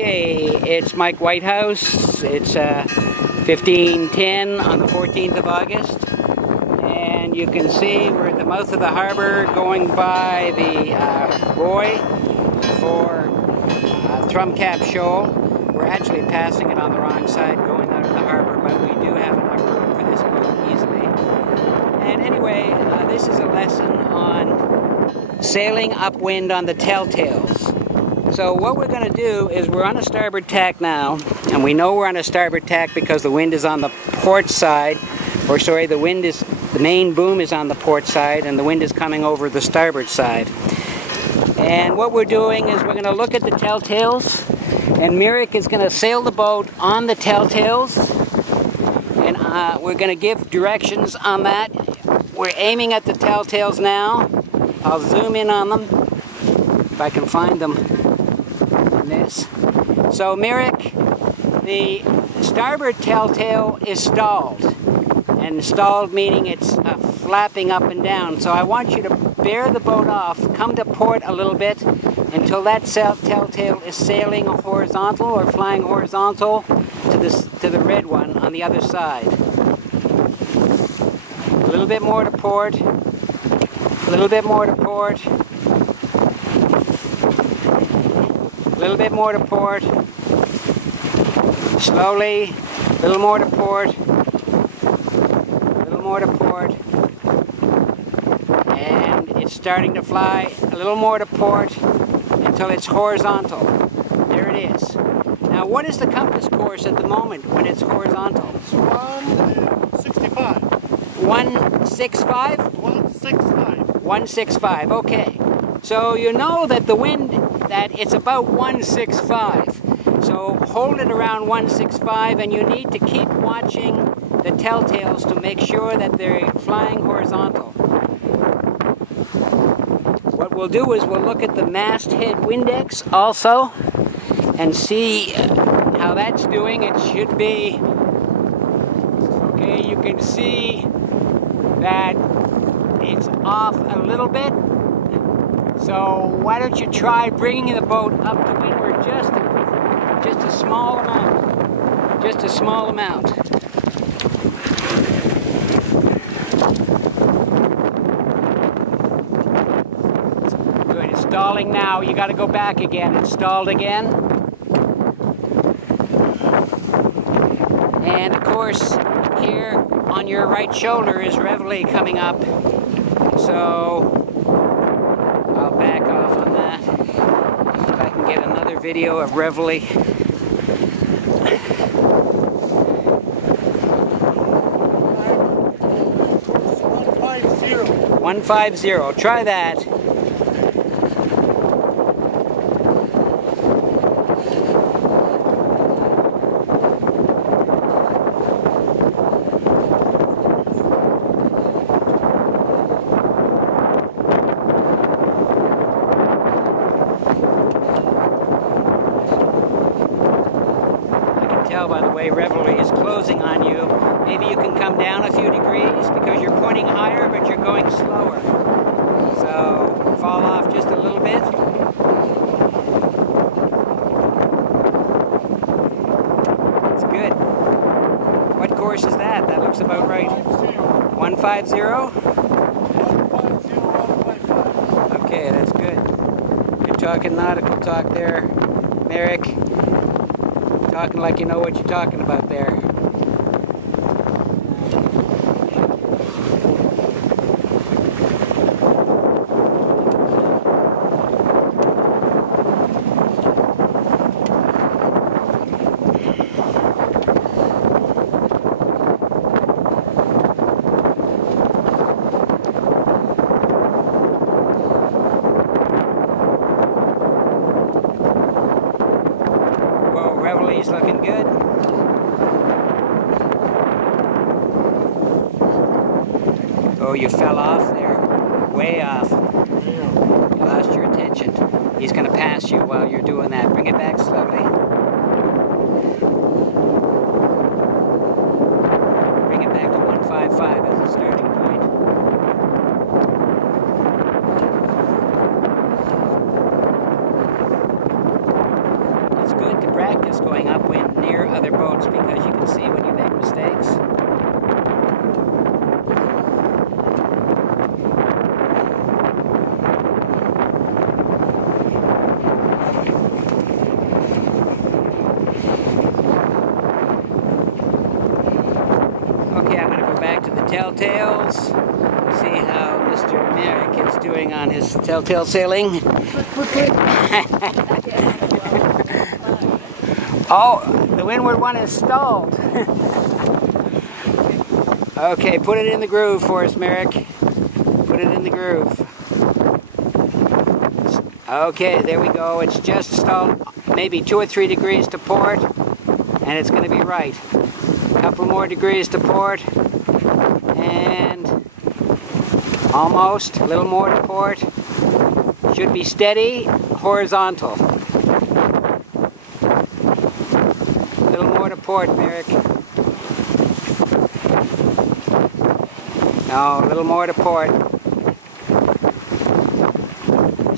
Okay, it's Mike Whitehouse. It's 15:10 on the 14th of August, and you can see we're at the mouth of the harbor going by the buoy for Thrumcap Shoal. We're actually passing it on the wrong side going out of the harbor, but we do have enough room for this boat easily. And anyway, this is a lesson on sailing upwind on the telltales. So what we're going to do is we're on a starboard tack now, and we know we're on a starboard tack because the wind is on the port side, or sorry, the main boom is on the port side and the wind is coming over the starboard side. And what we're doing is we're going to look at the telltales, and Mirik is going to sail the boat on the telltales, and we're going to give directions on that. We're aiming at the telltales now. I'll zoom in on them if I can find them. This. So Mirik, the starboard telltale is stalled, and stalled meaning it's flapping up and down. So I want you to bear the boat off, come to port a little bit until that telltale is sailing horizontal or flying horizontal to the red one on the other side. A little bit more to port, a little bit more to port. A little bit more to port. Slowly. A little more to port. A little more to port. And it's starting to fly. A little more to port until it's horizontal. There it is. Now, what is the compass course at the moment when it's horizontal? It's 165. 165? 165. 165, okay. So you know that the wind, that it's about 165. So hold it around 165, and you need to keep watching the telltales to make sure that they're flying horizontal. What we'll do is we'll look at the masthead Windex also and see how that's doing. It should be, okay, you can see that it's off a little bit. So why don't you try bringing the boat up to windward just a small amount. Just a small amount. Good, it's stalling now. You got to go back again. It's stalled again. And of course, here on your right shoulder is Reveille coming up. So I'll back off on that. See if I can get another video of Reveille. 150. Try that. By the way, Reveille is closing on you. Maybe you can come down a few degrees because you're pointing higher, but you're going slower. So fall off just a little bit. It's good. What course is that? That looks about right. 150? 150. Okay, that's good. You're talking nautical talk there, Mirik. Talking like you know what you're talking about there. Reveille's looking good. Oh, you fell off there. Way off. You lost your attention. He's going to pass you while you're doing that. Bring it back slowly. Bring it back to 155 as a starting point. It's good to practice going upwind near other boats because you can see when you make mistakes. Okay, I'm going to go back to the telltales, see how Mr. Merrick is doing on his telltale sailing. Oh, the windward one is stalled. Okay, put it in the groove for us, Merrick. Put it in the groove. Okay, there we go. It's just stalled maybe 2 or 3 degrees to port, and it's going to be right. A couple more degrees to port, and almost, a little more to port. Should be steady, horizontal. A little more to port, Merrick. No, a little more to port.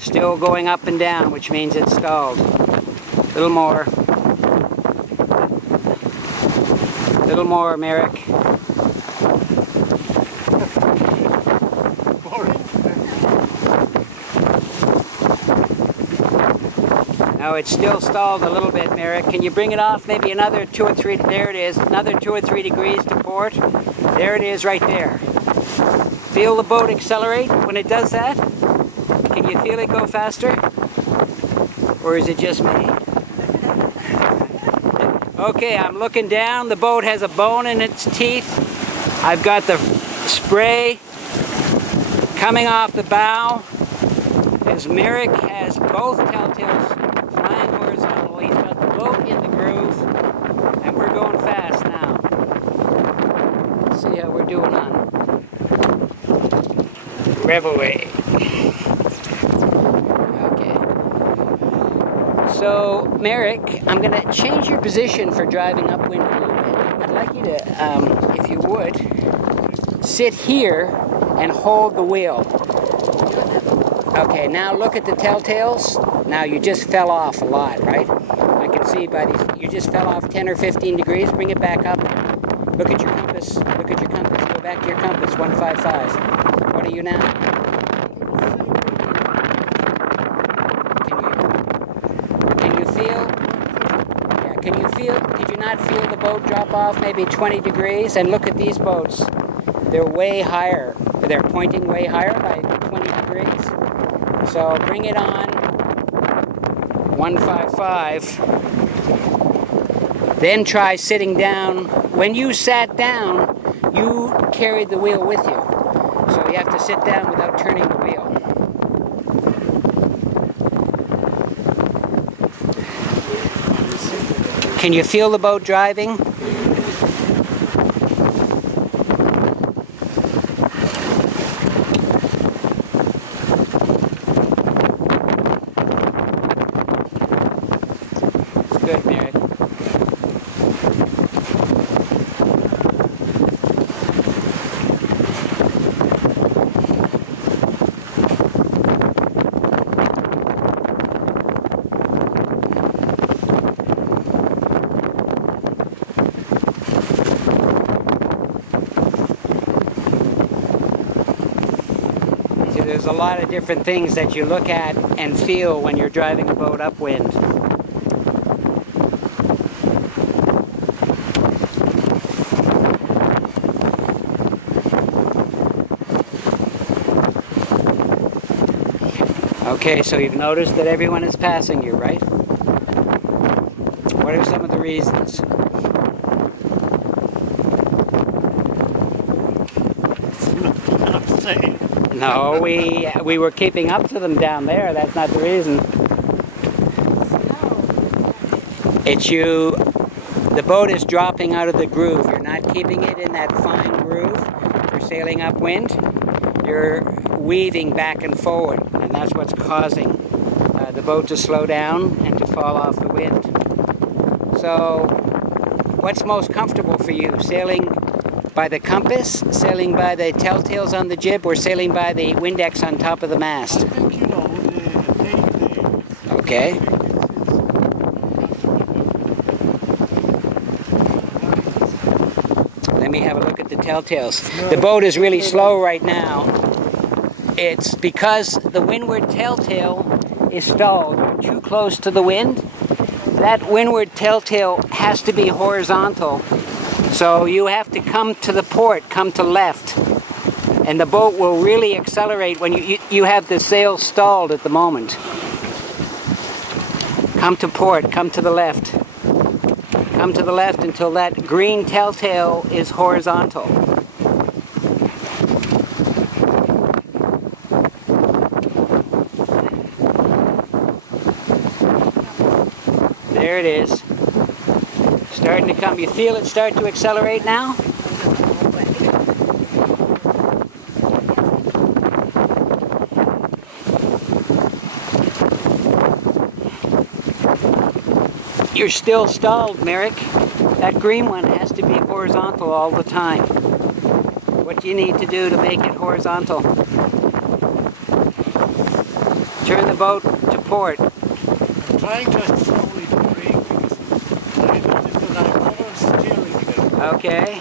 Still going up and down, which means it's stalled. A little more. A little more, Merrick. No, it's still stalled a little bit, Merrick. Can you bring it off maybe another 2 or 3, there it is, another 2 or 3 degrees to port. There it is right there. Feel the boat accelerate when it does that? Can you feel it go faster? Or is it just me? Okay, I'm looking down. The boat has a bone in its teeth. I've got the spray coming off the bow as Merrick has both telltales flying horizontal. He's got the boat in the groove, and we're going fast now. Let's see how we're doing on Revelway. Okay. So, Merrick, I'm going to change your position for driving upwind a little bit. I'd like you to, if you would, sit here and hold the wheel. Okay, now look at the telltales. Now you just fell off a lot, right? I can see by these, you just fell off 10 or 15 degrees. Bring it back up. Look at your compass. Look at your compass. Go back to your compass, 155. What are you now? Can you feel? Yeah, can you feel? Did you not feel the boat drop off maybe 20 degrees? And look at these boats. They're way higher. They're pointing way higher by 20 degrees. So bring it on, 155. Then try sitting down. When you sat down, you carried the wheel with you. So you have to sit down without turning the wheel. Can you feel the boat driving? Good, Merrick. See, there's a lot of different things that you look at and feel when you're driving a boat upwind. Okay, so you've noticed that everyone is passing you, right? What are some of the reasons? No, we were keeping up to them down there. That's not the reason. It's you. The boat is dropping out of the groove. You're not keeping it in that fine groove. You're sailing upwind. You're weaving back and forward, and that's what's causing the boat to slow down and to fall off the wind. So, what's most comfortable for you? Sailing by the compass, sailing by the telltales on the jib, or sailing by the Windex on top of the mast? I think, you know, Okay. let me have a look at the telltales. The boat is really slow right now. It's because the windward telltale is stalled. We're too close to the wind. That windward telltale has to be horizontal. So you have to come to the port, come to left. And the boat will really accelerate when you have the sails stalled at the moment. Come to port, come to the left. Come to the left until that green telltale is horizontal. There it is. Starting to come. You feel it start to accelerate now? You're still stalled, Merrick. That green one has to be horizontal all the time. What do you need to do to make it horizontal? Turn the boat to port. I'm trying to slowly brake because I noticed that I'm oversteering now. Okay.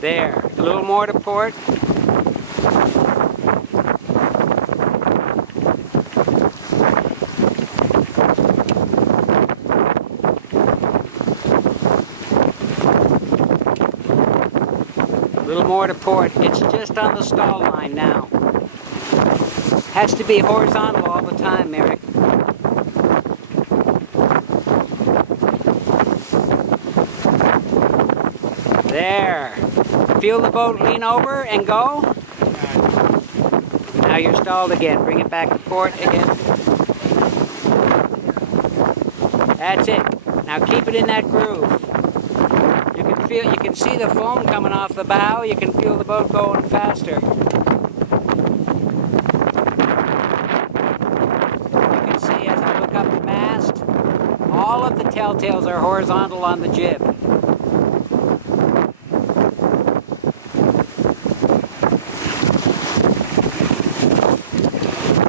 There. A little more to port. A little more to port. It's just on the stall line now. Has to be horizontal all the time, Merrick. There. Feel the boat lean over and go. Now you're stalled again. Bring it back to port again. That's it. Now keep it in that groove. You can see the foam coming off the bow. You can feel the boat going faster. You can see as I look up the mast, all of the telltales are horizontal on the jib.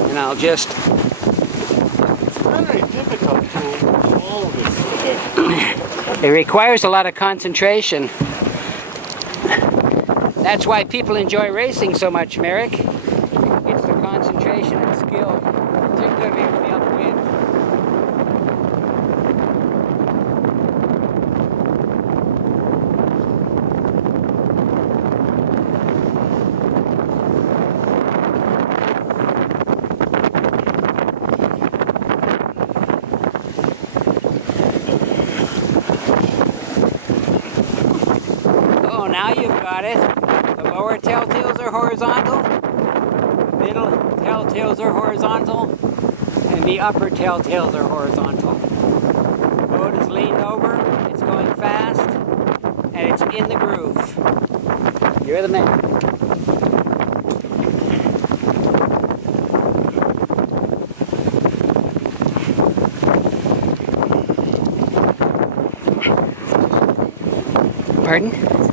And I'll just... It's very difficult to hold this. It requires a lot of concentration. That's why people enjoy racing so much, Merrick. It's the concentration and skill, particularly in the upwind. Now you've got it. The lower telltales are horizontal, middle telltales are horizontal, and the upper telltales are horizontal. The boat is leaned over, it's going fast, and it's in the groove. You're the man. Pardon?